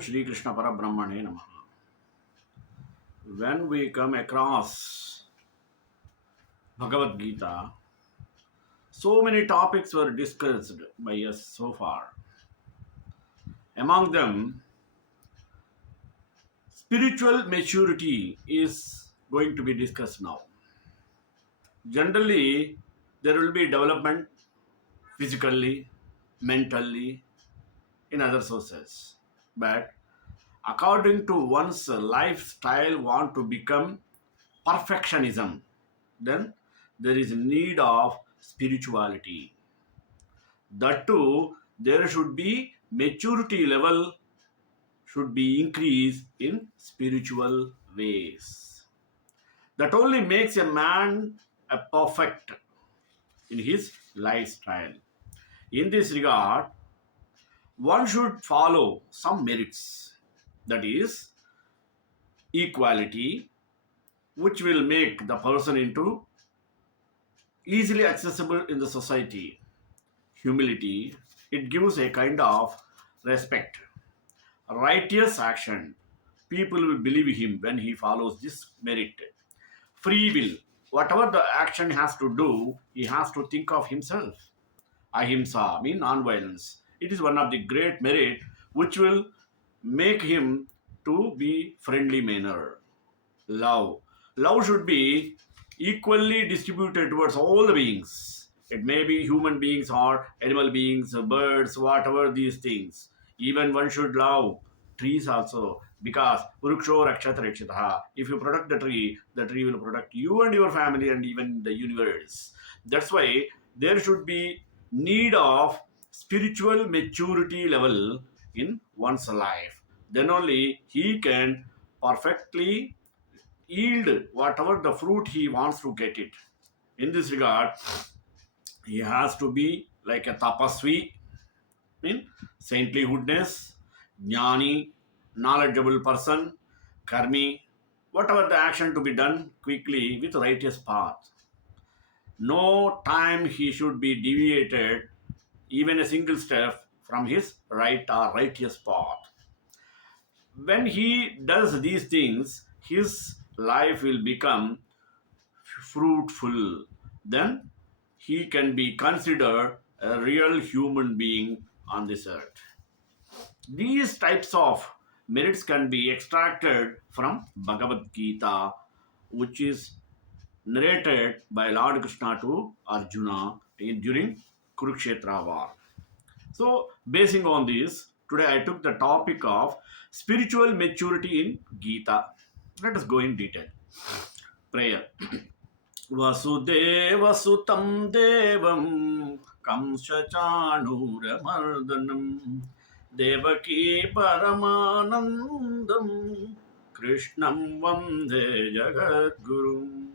Shri Krishna Parabrahmane Namaha. When we come across Bhagavad Gita, so many topics were discussed by us so far. Among them, spiritual maturity is going to be discussed now. Generally, there will be development physically, mentally, in other sources. But according to one's lifestyle want to become perfectionism, then there is need of spirituality. That too, there should be maturity level should be increased in spiritual ways. That only makes a man a perfect in his lifestyle. In this regard, one should follow some merits, that is equality, which will make the person into easily accessible in the society. Humility, it gives a kind of respect. Righteous action, people will believe him when he follows this merit. Free will, whatever the action has to do, he has to think of himself. Ahimsa means non-violence. It is one of the great merit which will make him to be friendly manner. Love. Love should be equally distributed towards all the beings. It may be human beings or animal beings, birds, whatever these things. Even one should love trees also, because Uruksho Rakshat Rakshitaha. If you protect the tree will protect you and your family and even the universe. That's why there should be need of spiritual maturity level in one's life. Then only he can perfectly yield whatever the fruit he wants to get it. In this regard, he has to be like a tapasvi, mean saintlyhoodness, jnani, knowledgeable person, karmi, whatever the action to be done quickly with righteous path. No time he should be deviated even a single step from his right or righteous path. When he does these things, his life will become fruitful. Then he can be considered a real human being on this earth. These types of merits can be extracted from Bhagavad Gita, which is narrated by Lord Krishna to Arjuna during Kurukshetra war. So, basing on this, today I took the topic of spiritual maturity in Gita. Let us go in detail. Prayer. Vasudevasutam devam kamshachanuramardhanam devaki paramanandam krishnam vande jagadgurum.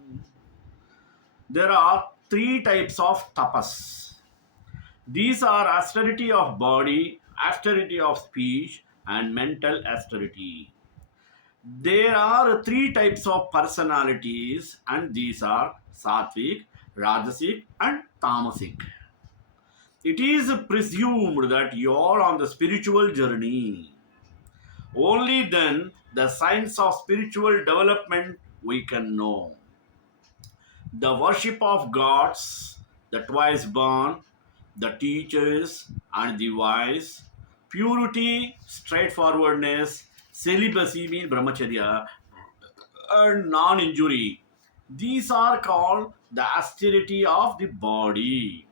There are three types of tapas. These are austerity of body, austerity of speech, and mental austerity. There are three types of personalities, and these are sattvic, rajasic, and tamasic. It is presumed that you are on the spiritual journey. Only then the science of spiritual development we can know. The worship of gods, the twice born, the teachers and the wise, purity, straightforwardness, celibacy means brahmacharya, and non-injury. These are called the austerity of the body.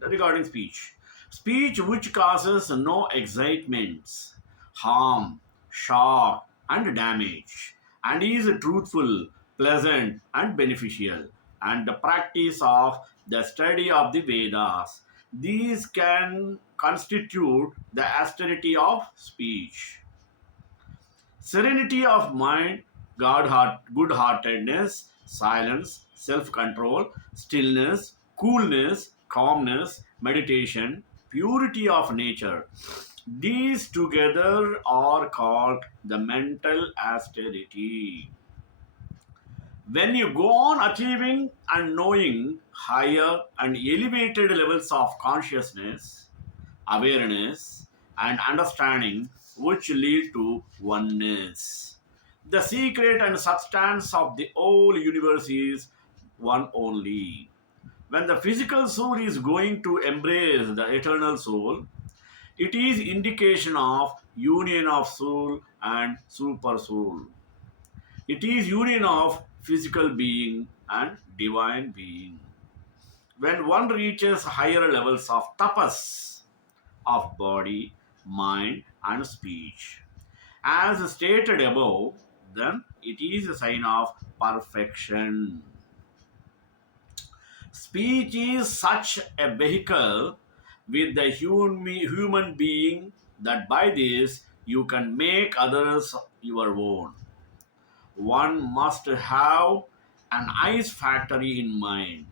Regarding speech, speech which causes no excitements, harm, shock, and damage, and is truthful, pleasant, and beneficial, and the practice of the study of the Vedas. These can constitute the austerity of speech. Serenity of mind, good heartedness, silence, self control, stillness, coolness, calmness, meditation, purity of nature. These together are called the mental austerity. When you go on achieving and knowing higher and elevated levels of consciousness, awareness, and understanding, which lead to oneness. The secret and substance of the whole universe is one only. When the physical soul is going to embrace the eternal soul, it is indication of union of soul and super soul. It is union of physical being and divine being. When one reaches higher levels of tapas, of body, mind, and speech, as stated above, then it is a sign of perfection. Speech is such a vehicle with the human being that by this you can make others your own. One must have an ice factory in mind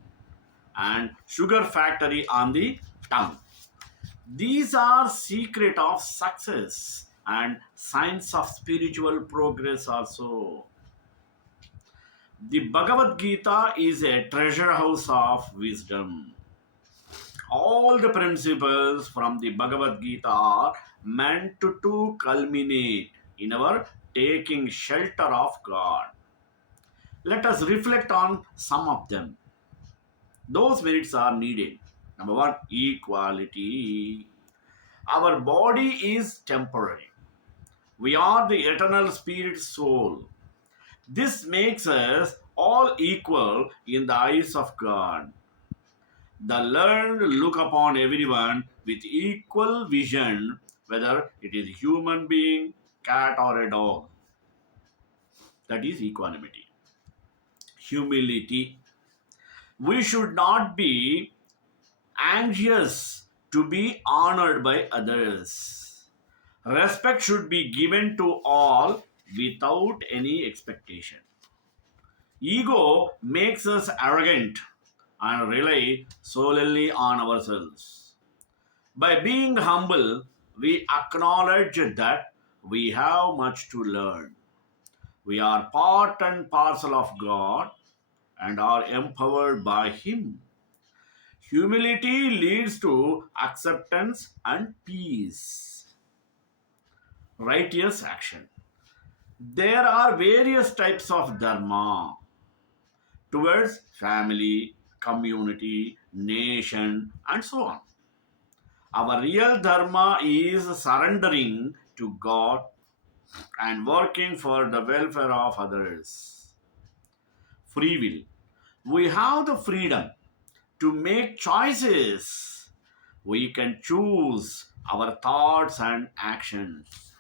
and sugar factory on the tongue. These are secret of success and signs of spiritual progress also. The Bhagavad Gita is a treasure house of wisdom. All the principles from the Bhagavad Gita are meant to culminate in our taking shelter of God. Let us reflect on some of them. Those merits are needed. Number one, equality. Our body is temporary. We are the eternal spirit soul. This makes us all equal in the eyes of God. The learned look upon everyone with equal vision, whether it is a human being, cat, or a dog. That is equanimity. Humility. We should not be anxious to be honored by others. Respect should be given to all without any expectation. Ego makes us arrogant and rely solely on ourselves. By being humble, we acknowledge that we have much to learn. We are part and parcel of God and are empowered by Him. Humility leads to acceptance and peace. Righteous action. There are various types of dharma towards family, community, nation, and so on. Our real dharma is surrendering to God and working for the welfare of others. Free will. We have the freedom to make choices. We can choose our thoughts and actions.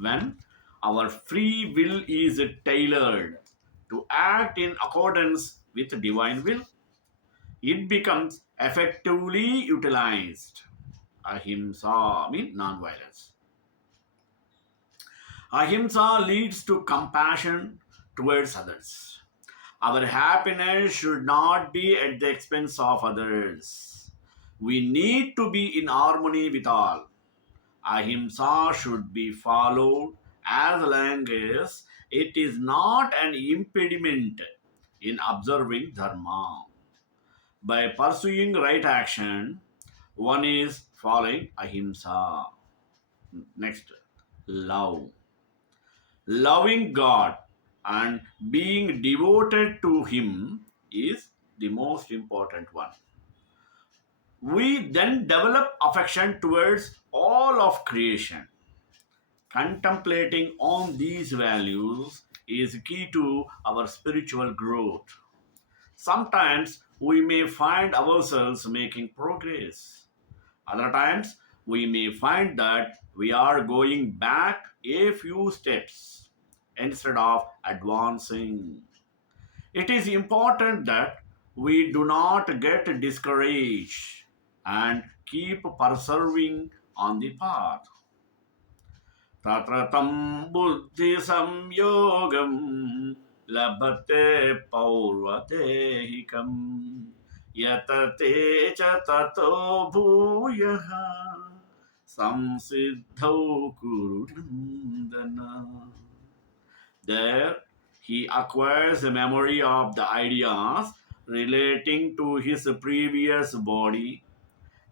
When our free will is tailored to act in accordance with divine will, it becomes effectively utilized. Ahimsa means non-violence. Ahimsa leads to compassion towards others. Our happiness should not be at the expense of others. We need to be in harmony with all. Ahimsa should be followed as long as it is not an impediment in observing dharma. By pursuing right action, one is following ahimsa. Next, love. Loving God and being devoted to Him is the most important one. We then develop affection towards all of creation. Contemplating on these values is key to our spiritual growth. Sometimes we may find ourselves making progress. Other times we may find that we are going back a few steps instead of advancing. It is important that we do not get discouraged and keep persevering on the path. तत्र बुद्धि संयोगम लभते पौर्वदेहिकम यतते च ततो भूयः संसिद्धौ कुरु नन्दन. There he acquires a memory of the ideas relating to his previous body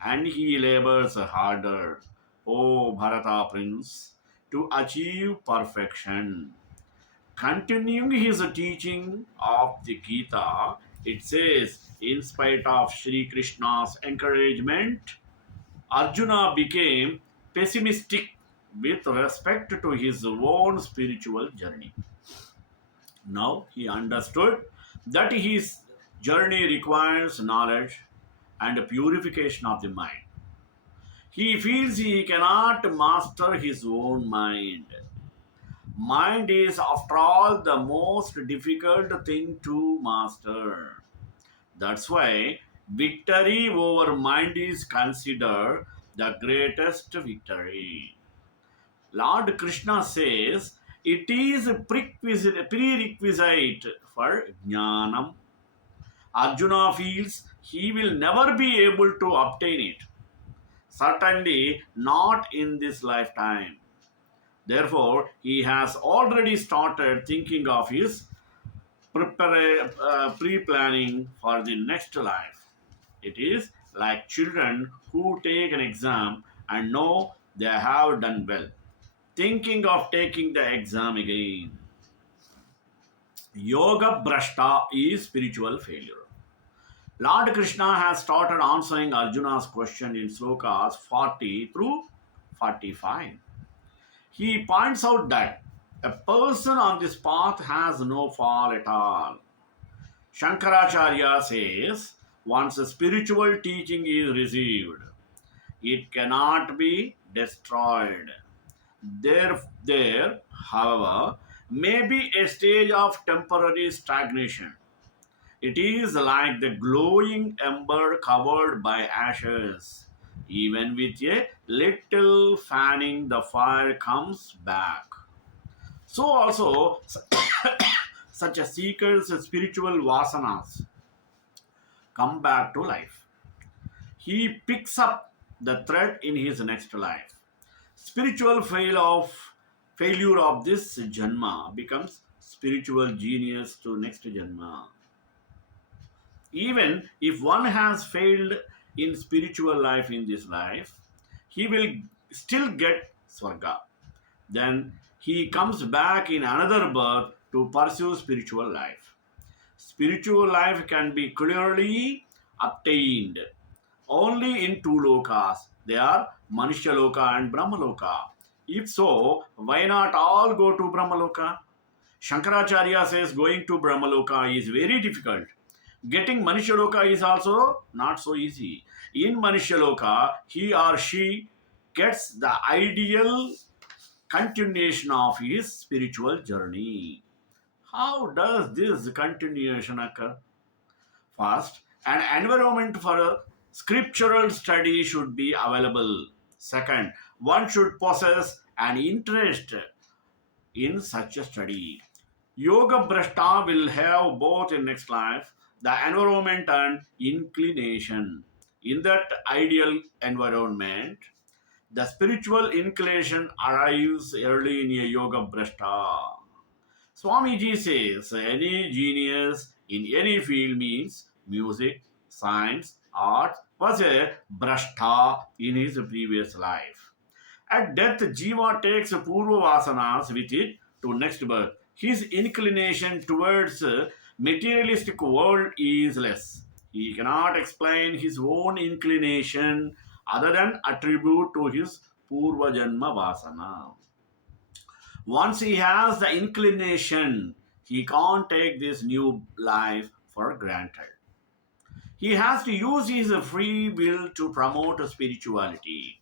and he labors harder O Bharata prince, to achieve perfection. Continuing his teaching of the Gita, it says, in spite of Sri Krishna's encouragement, Arjuna became pessimistic with respect to his own spiritual journey. Now he understood that his journey requires knowledge and purification of the mind. He feels he cannot master his own mind. Mind is, after all, the most difficult thing to master. That's why victory over mind is considered the greatest victory. Lord Krishna says it is a prerequisite for jnanam. Arjuna feels he will never be able to obtain it. Certainly not in this lifetime. Therefore, he has already started thinking of his pre-planning for the next life. It is like children who take an exam and know they have done well, thinking of taking the exam again. Yoga Brashta is spiritual failure. Lord Krishna has started answering Arjuna's question in slokas 40 through 45. He points out that a person on this path has no fall at all. Shankaracharya says once a spiritual teaching is received, it cannot be destroyed. There, however, may be a stage of temporary stagnation. It is like the glowing ember covered by ashes. Even with a little fanning, the fire comes back. So also, such a seeker's spiritual vasanas come back to life. He picks up the thread in his next life. Spiritual failure of this janma becomes spiritual genius to next janma. Even if one has failed in spiritual life in this life, he will still get swarga. Then he comes back in another birth to pursue spiritual life. Spiritual life can be clearly obtained only in two lokas. They are Manushya Loka and Brahma Loka. If so, why not all go to Brahma Loka? Shankaracharya says going to Brahma Loka is very difficult. Getting Manushya Loka is also not so easy. In Manushya Loka, he or she gets the ideal continuation of his spiritual journey. How does this continuation occur? First, an environment for a scriptural study should be available. Second, one should possess an interest in such a study. Yoga Brashta will have both in next life the environment and inclination. In that ideal environment, the spiritual inclination arrives early in a Yoga Brashta. Swamiji says any genius in any field means music, science, art was a Brashta in his previous life. At death, Jiva takes Purva Vasanas with it to next birth. His inclination towards materialistic world is less. He cannot explain his own inclination other than attribute to his Purva Janma Vasana. Once he has the inclination, he can't take this new life for granted. He has to use his free will to promote spirituality.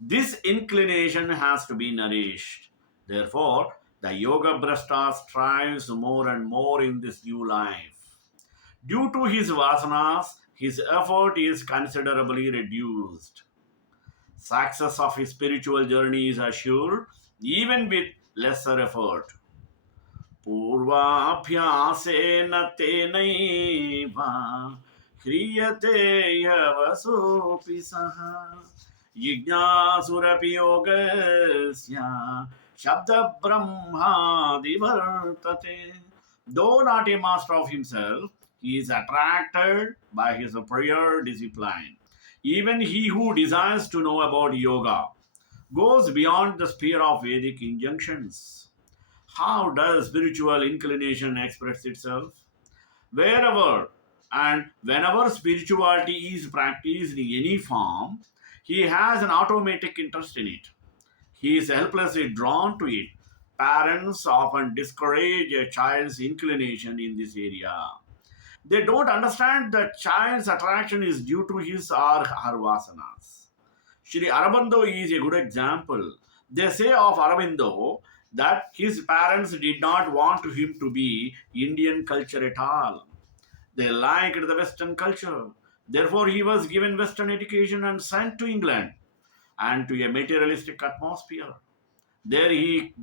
This inclination has to be nourished. Therefore, the Yoga Brashta strives more and more in this new life. Due to his vasanas, his effort is considerably reduced. Success of his spiritual journey is assured even with lesser effort. पूर्वाभ्यासेन तेनैव ह्रियते यवसोऽपि सः जिज्ञासुरपि योगस्य शब्दब्रह्मादिवर्तते. Though not a master of himself, he is attracted by his prior discipline. Even he who desires to know about yoga goes beyond the sphere of Vedic injunctions. How does spiritual inclination express itself? Wherever and whenever spirituality is practiced in any form, he has an automatic interest in it. He is helplessly drawn to it. Parents often discourage a child's inclination in this area. They don't understand that child's attraction is due to his or her vasanas. Shri Aurobindo is a good example. They say of Aurobindo that his parents did not want him to be Indian culture at all. They liked the Western culture. Therefore, he was given Western education and sent to England and to a materialistic atmosphere. There he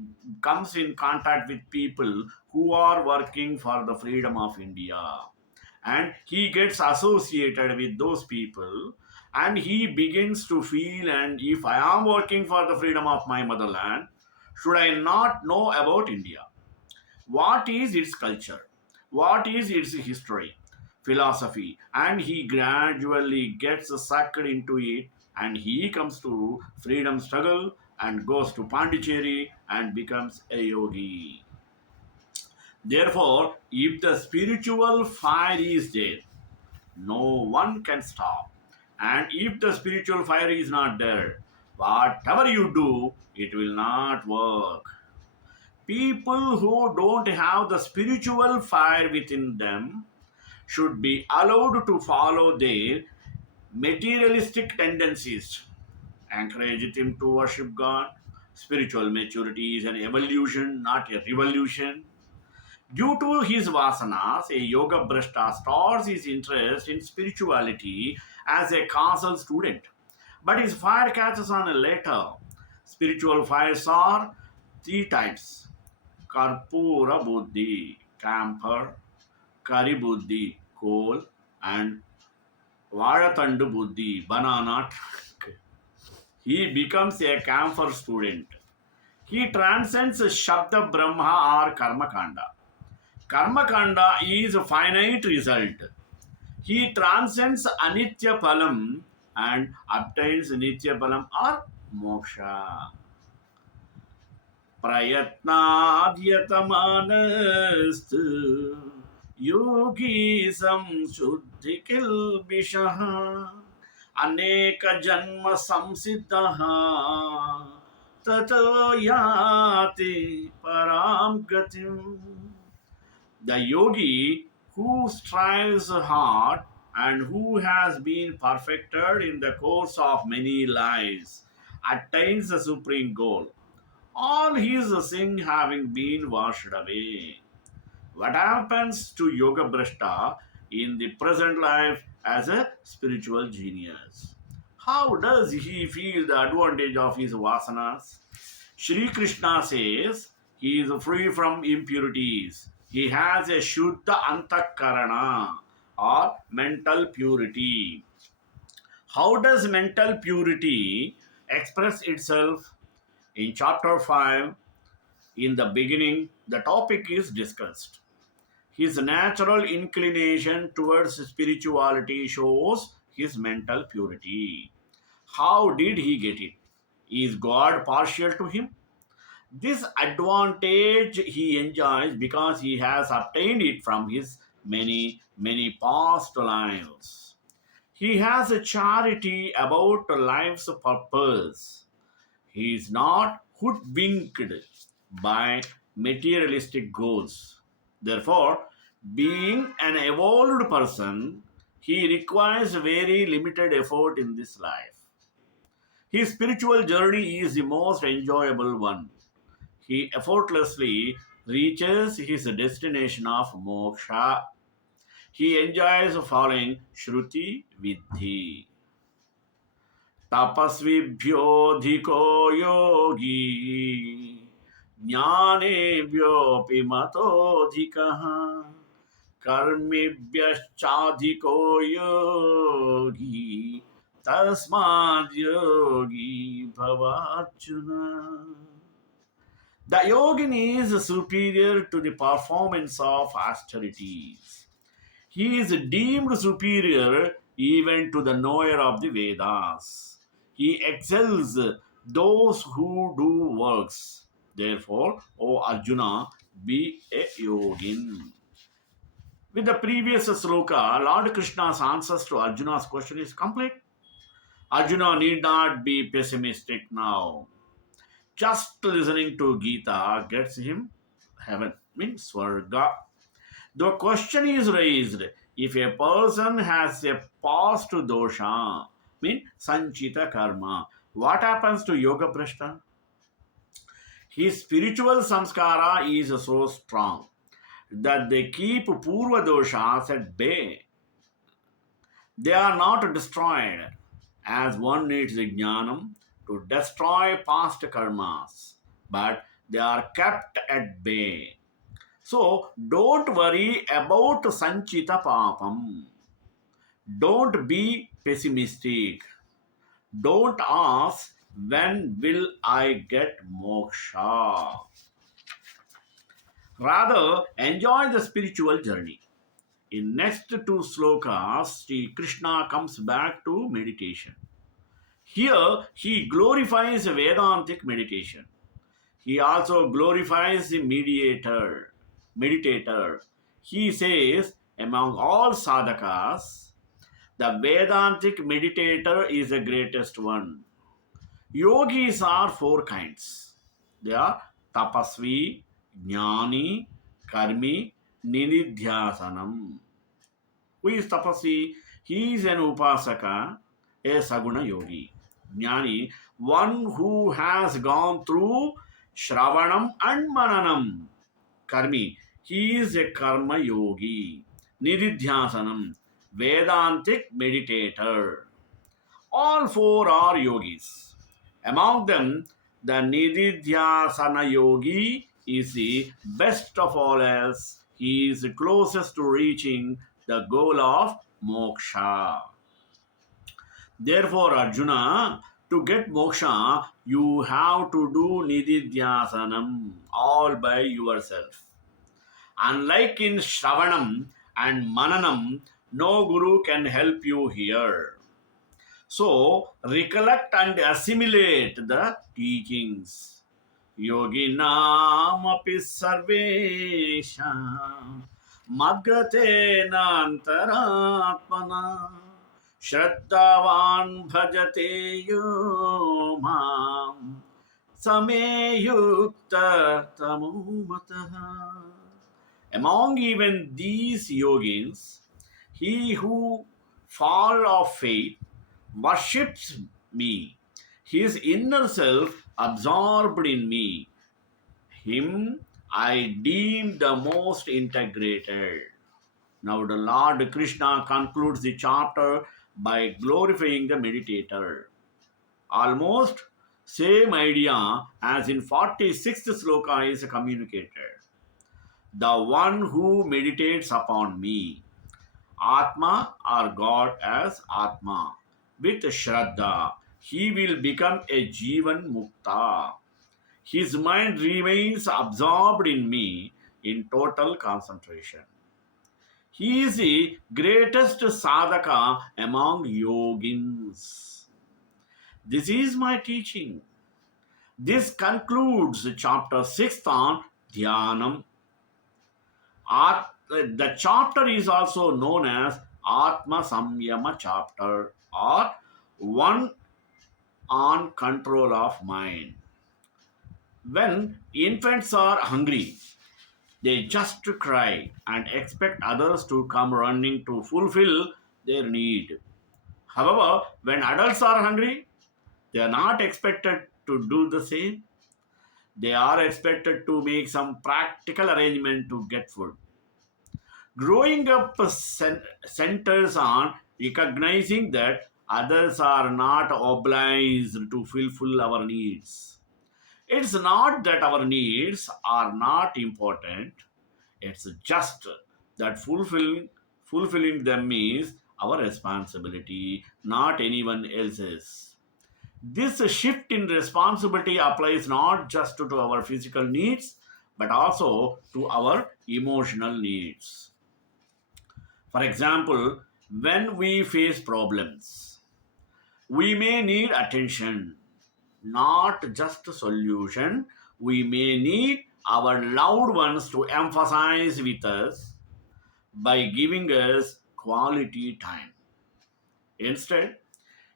comes in contact with people who are working for the freedom of India. And he gets associated with those people and he begins to feel, and if I am working for the freedom of my motherland, should I not know about India? What is its culture? What is its history, philosophy? And he gradually gets sucked into it and he comes to freedom struggle and goes to Pondicherry and becomes a yogi. Therefore, if the spiritual fire is there, no one can stop. And if the spiritual fire is not there, whatever you do, it will not work. People who don't have the spiritual fire within them should be allowed to follow their materialistic tendencies. Encourage them to worship God. Spiritual maturity is an evolution, not a revolution. Due to his vasanas, a yoga brashta starts his interest in spirituality as a causal student. But his fire catches on later. Spiritual fires are three types: Karpura Buddhi, camphor; Kari Buddhi, coal; and Vadatandu Buddhi, banana trunk. He becomes a camphor student. He transcends Shabda Brahma or Karma Kanda. Karma Kanda is a finite result. He transcends Anitya Palam and obtains Nitya Palam or Moksha. प्रयत्नाद्यतमानस्तु योगी संशुद्धि किल्बिषः अनेक जन्म संसिद्धः ततो याति परां गतिम्. The yogi who strives hard and who has been perfected in the course of many lives attains the supreme goal, all his sin having been washed away. What happens to Yoga Brashta in the present life as a spiritual genius? How does he feel the advantage of his vasanas? Shri Krishna says he is free from impurities. He has a Shuddha Antakarana or mental purity. How does mental purity express itself? In chapter 5, in the beginning, the topic is discussed. His natural inclination towards spirituality shows his mental purity. How did he get it? Is God partial to him? This advantage he enjoys because he has obtained it from his many past lives. He has a charity about life's purpose. He is not hoodwinked by materialistic goals. Therefore, being an evolved person, he requires very limited effort in this life. His spiritual journey is the most enjoyable one. He effortlessly reaches his destination of moksha. He enjoys following Shruti Vidhi. तपस्विभ्योऽधिको योगी ज्ञानेभ्योऽपि मतोऽधिकः कर्मिभ्यश्चाधिको योगी तस्माद् योगी भवार्जुन. The yogin is superior to the performance of austerities. He is deemed superior even to the knower of the Vedas. He excels those who do works. Therefore, O Arjuna, be a yogin. With the previous sloka, Lord Krishna's answers to Arjuna's question is complete. Arjuna need not be pessimistic now. Just listening to Gita gets him heaven, means Swarga. The question is raised, if a person has a past dosha, mean sanchita karma, what happens to yoga prashta? His spiritual samskara is so strong that they keep purva doshas at bay. They are not destroyed, as one needs jnanam to destroy past karmas, but they are kept at bay. So don't worry about sanchita papam. Don't be pessimistic. Don't ask, when will I get moksha? Rather, enjoy the spiritual journey. In next two slokas, Sri Krishna comes back to meditation. Here, he glorifies Vedantic meditation. He also glorifies the meditator. He says, among all sadhakas, the Vedantic meditator is the greatest one. Yogis are four kinds. They are tapasvi, jnani, karmi, nididhyasanam. Who is tapasvi? He is an upasaka, a saguna yogi. Jnani, one who has gone through Shravanam and Mananam. Karmi, he is a karma yogi. Nididhyasanam, Vedantic meditator. All four are yogis. Among them, the Nididhyasana yogi is the best of all else. He is closest to reaching the goal of moksha. Therefore, Arjuna, to get moksha, you have to do Nididhyasanam all by yourself. Unlike in Shravanam and Mananam, no guru can help you here. So, recollect and assimilate the teachings. Yoginam api sarvesha madgatena antaratmana shraddhavan bhajate yo mam sameyukta tamumataha. Among even these yogins, he who fall of faith worships me, his inner self absorbed in me, him I deem the most integrated. Now the Lord Krishna concludes the chapter by glorifying the meditator. Almost same idea as in 46th sloka is communicated. The one who meditates upon me, Atma or God as Atma, with Shraddha, he will become a Jivan Mukta. His mind remains absorbed in me in total concentration. He is the greatest sadhaka among yogins. This is my teaching. This concludes chapter 6 on Dhyanam. The chapter is also known as Atma Samyama chapter, or one on control of mind. When infants are hungry, they just cry and expect others to come running to fulfill their need. However, when adults are hungry, they are not expected to do the same. They are expected to make some practical arrangement to get food. Growing up centers on recognizing that others are not obliged to fulfill our needs. It's not that our needs are not important, it's just that fulfilling them is our responsibility, not anyone else's. This shift in responsibility applies not just to our physical needs but also to our emotional needs. For example, when we face problems, we may need attention. not just a solution. We may need our loved ones to emphasize with us by giving us quality time. Instead,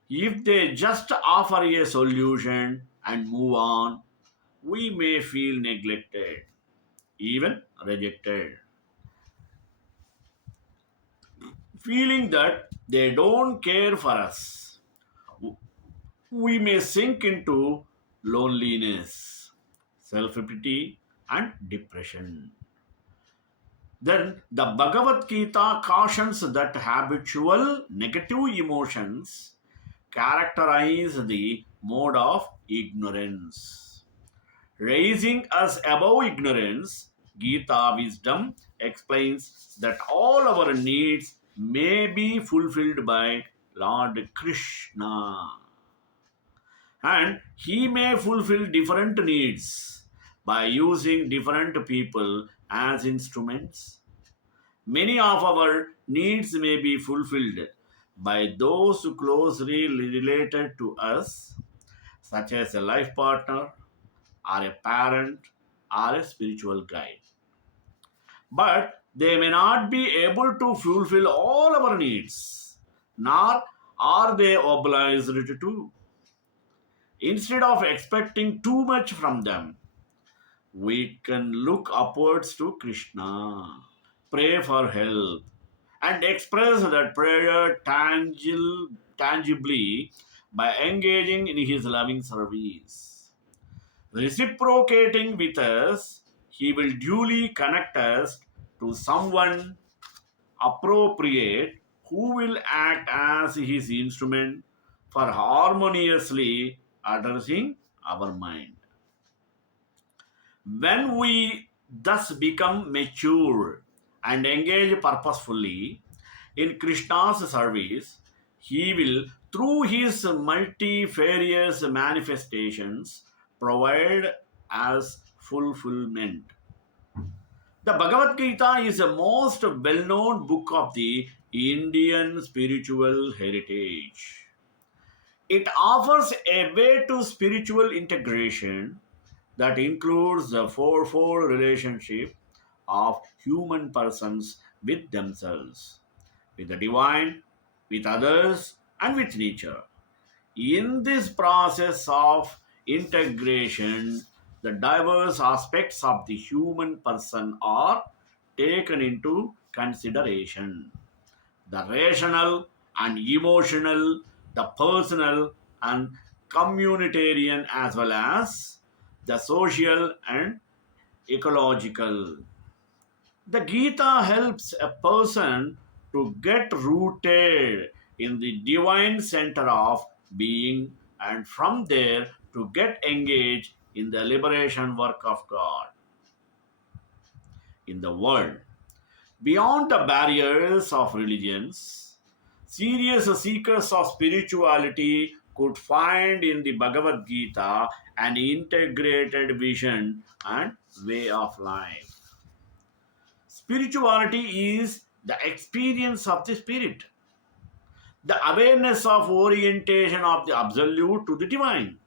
if they just offer a solution and move on, we may feel neglected, even rejected, feeling that they don't care for us. We may sink into loneliness, self pity, and depression. Then the Bhagavad Gita cautions that habitual negative emotions characterize the mode of ignorance. Raising us above ignorance, Gita wisdom explains that all our needs may be fulfilled by Lord Krishna, and he may fulfill different needs by using different people as instruments. Many of our needs may be fulfilled by those closely related to us, such as a life partner, or a parent, or a spiritual guide. But they may not be able to fulfill all our needs, nor are they obliged to. Instead of expecting too much from them, we can look upwards to Krishna, pray for help, and express that prayer tangibly by engaging in his loving service. Reciprocating with us, he will duly connect us to someone appropriate who will act as his instrument for harmoniously addressing our mind. When we thus become mature and engage purposefully in Krishna's service, he will, through his multifarious manifestations, provide us fulfillment. The Bhagavad Gita is the most well known book of the Indian spiritual heritage. It offers a way to spiritual integration that includes the fourfold relationship of human persons with themselves, with the divine, with others, and with nature. In this process of integration, the diverse aspects of the human person are taken into consideration: the rational and emotional, the personal and communitarian, as well as the social and ecological. The Gita helps a person to get rooted in the divine center of being, and from there to get engaged in the liberation work of God in the world. Beyond the barriers of religions, serious seekers of spirituality could find in the Bhagavad Gita an integrated vision and way of life. Spirituality is the experience of the spirit, the awareness of orientation of the absolute to the divine.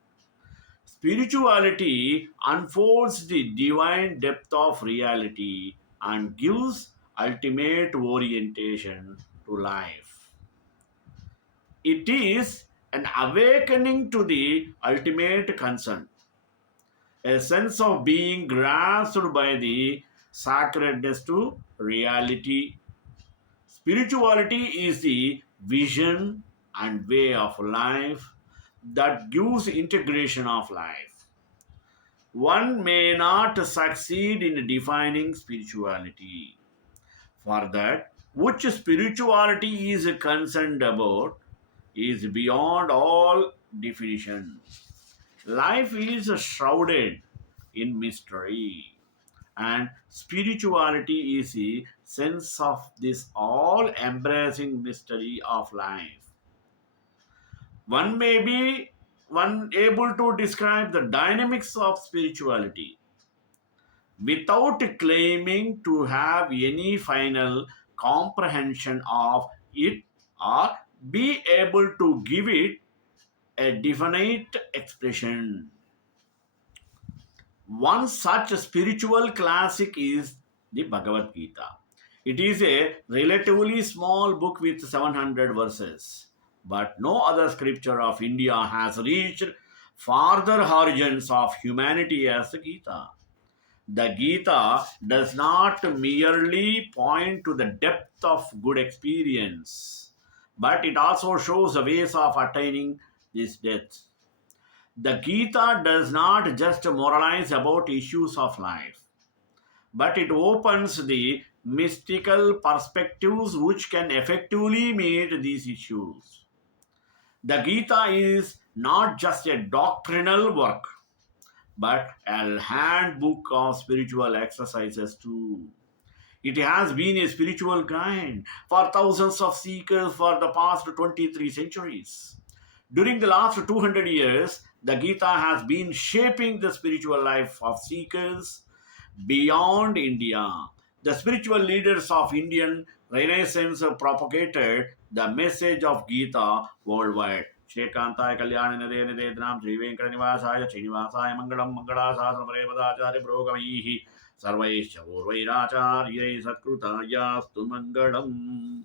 Spirituality unfolds the divine depth of reality and gives ultimate orientation to life. It is an awakening to the ultimate concern, a sense of being grasped by the sacredness to reality. Spirituality is the vision and way of life that gives integration of life. One may not succeed in defining spirituality. For that, which spirituality is concerned about is beyond all definition. Life is shrouded in mystery, and spirituality is a sense of this all embracing mystery of life. One may be one able to describe the dynamics of spirituality without claiming to have any final comprehension of it, or be able to give it a definite expression. One such spiritual classic is the Bhagavad Gita. It is a relatively small book with 700 verses, but no other scripture of India has reached farther horizons of humanity as the Gita. The Gita does not merely point to the depth of good experience, but it also shows the ways of attaining this depth. The Gita does not just moralize about issues of life, but it opens the mystical perspectives which can effectively meet these issues. The Gita is not just a doctrinal work, but a handbook of spiritual exercises too. It has been a spiritual guide for thousands of seekers for the past 23 centuries. During the last 200 years, the Gita has been shaping the spiritual life of seekers beyond India. The spiritual leaders of Indian Renaissance propagated the message of Gita worldwide. Shrekantai Kalyananade Nedram Sri Venkatanivasaya Srinivasaya Mangalam Mangalasasana Padaचार्य Brogamihi Sarvaisha Urvairacharya Satkruta Yastu Mangalam.